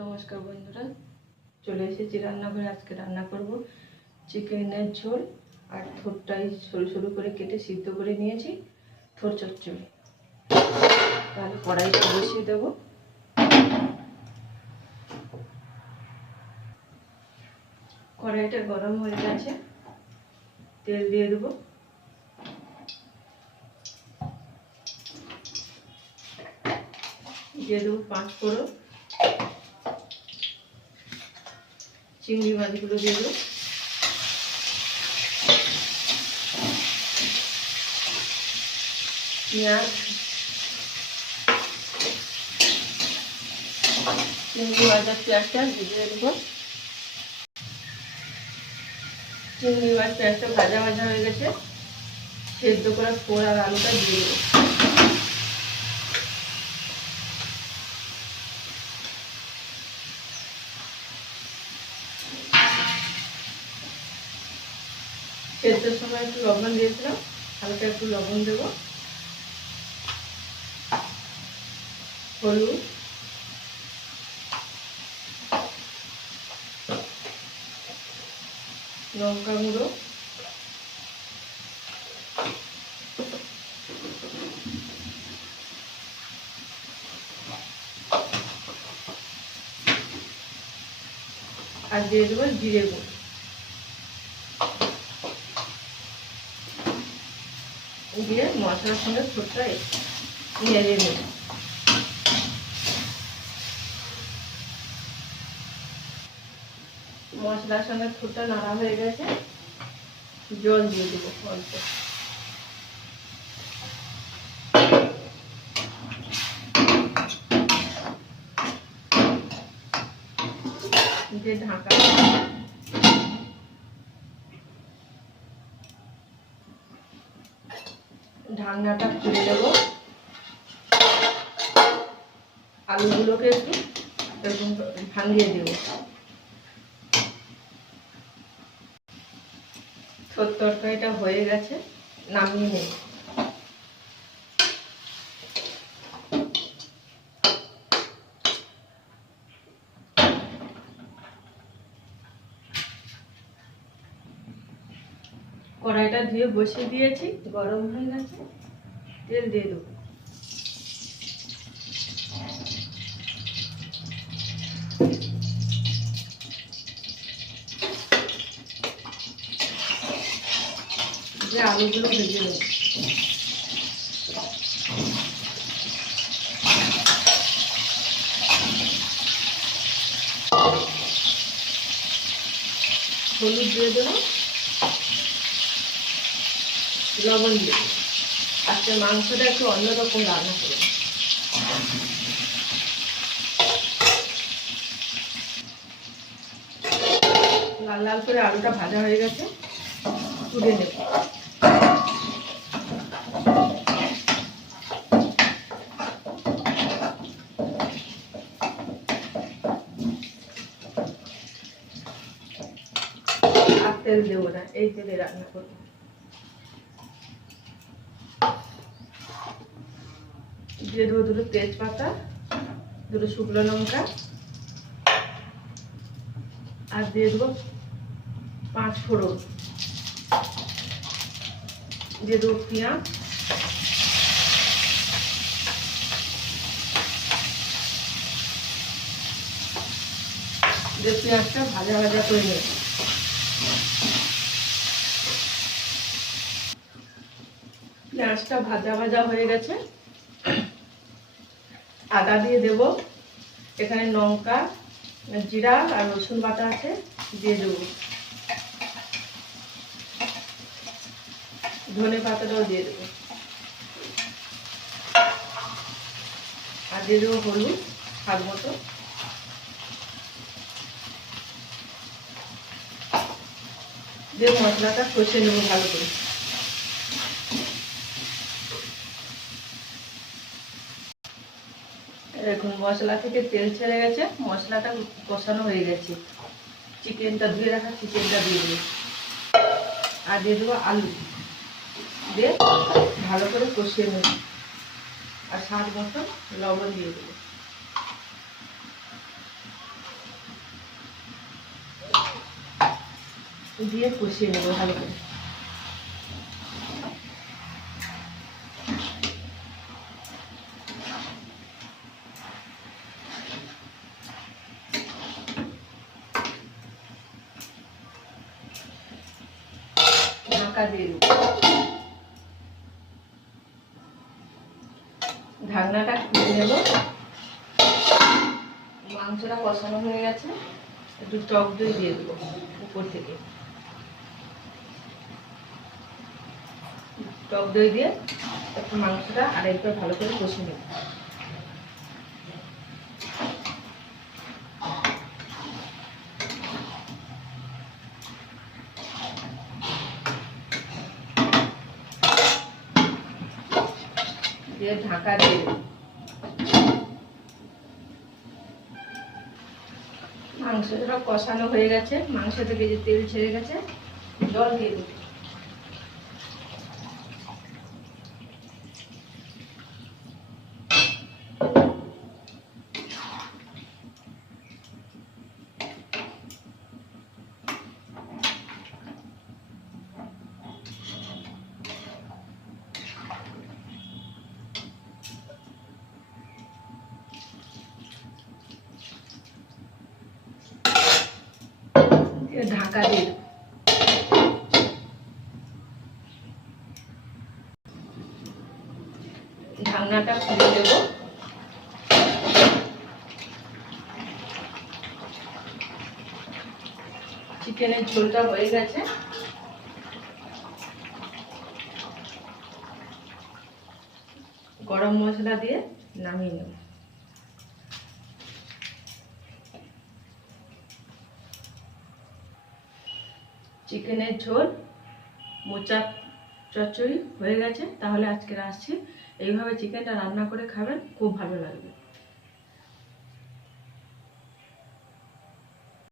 নমস্কার বন্ধুরা, চলে এসেছি রান্নাঘরে। আজকে রান্না করব চিকেনের ঝোল আর থোরটাই সরু সরু করে কেটে সিদ্ধ করে নিয়েছি, থোর চচ্চড়ি। তাহলে কড়াইটা বসিয়ে দেব। কড়াইটা গরম হয়ে গেছে, তেল দিয়ে দেবো। দিয়ে দেবো 5 ফোড়ন, চিংড়ি মাছগুলো দিয়ে দেবো, পেঁয়াজ, চিংড়ি মাছের পেঁয়াজটা দিয়ে দেবো। চিংড়ি মাছ পেঁয়াজটা ভাজা ভাজা হয়ে গেছে, সেদ্ধ করা থোর আর আলুটা দিয়ে দেবো। সেদ্ধর সময় একটু লবণ দিয়েছিলাম, হালকা একটু লবণ দেবো, হলুদ, লঙ্কা গুঁড়ো, আর দিয়ে দেবো জিরে গুঁড়ো। দিয়ে মশলার সঙ্গে থোরটা নেড়ে নেব। মশলার সঙ্গে থোরটা নাড়া হয়ে গেছে, জল দিয়ে দেবো অল্প। দিয়ে ঢাকনাটা খুলে দেবো। আলুগুলোকে একটু এরকম ভাঙিয়ে দেবো। থোর তরকারিটা হয়ে গেছে, নামিয়ে নেব। কড়াইটা ধুয়ে বসিয়ে দিয়েছি, গরম হয়ে গেছে, তেল দিয়ে দেবো। যে আলুগুলো ভেজে নেব। হলুদ দিয়ে দেবো, লবণ দিয়ে দেবো। আজকে মাংসটা একটু অন্যরকম রান্না করব। লাল লাল করে আলুটা ভাজা হয়ে গেছে, তুলে নেব। আর তেল দেবো না, এই তেলে রান্না করবো। দিয়ে দেবো দুটো তেজপাতা, দুটো শুকনো লঙ্কা, আর দিয়ে দেবো 5 ফোড়ন, দিয়ে দেবো পেঁয়াজ, দিয়ে পেঁয়াজটা ভাজা ভাজা করে নেব। পেঁয়াজটা ভাজা ভাজা হয়ে গেছে, আদা দিয়ে দেব। এখানে লঙ্কা, জিরা আর রসুন বাটা আছে, দিয়ে দেবো। ধনে পাতাটাও দিয়ে দেবো, আর দিয়ে দেবো হলুদ স্বাদ মতো। দিয়ে মশলাটা কষে নেবো ভালো করে। দেখুন মশলা থেকে তেল ছেড়ে গেছে, মশলাটা কষানো হয়ে গেছে। চিকেনটা ধুয়ে রাখা চিকেনটা দিয়ে দেবো, আর দিয়ে দেবো আলু, দিয়ে ভালো করে কষিয়ে নেব। আর স্বাদ মতো লবণ দিয়ে দেবো। দিয়ে কষিয়ে নেবো ভালো করে। ঢাকা দিয়ে দেবো। ঢাকনাটা খুলে নেব। মাংসটা কষানো হয়ে গেছে, একটু টক দই দিয়ে দেবো উপর থেকে। টক দই দিয়ে একটু মাংসটা আরেকবার ভালো করে কষে নেব। দিয়ে ঢাকা দিয়ে দেব। মাংসটা কষানো হয়ে গেছে, মাংস থেকে যে তেল ছেড়ে গেছে, জল দিয়ে দেব। ঢাকা দিয়ে দেব। ঢাকনাটা খুলে দেব। চিকেনের ঝোলটা হয়ে গেছে। গরম মশলা দিয়ে নামিয়ে নেব। চিকেনের ঝোল, মোচা চচ্চড়ি হয়ে গেছে। তাহলে আজকে আসছি, এইভাবে চিকেনটা রান্না করে খাবেন, খুব ভালো লাগবে।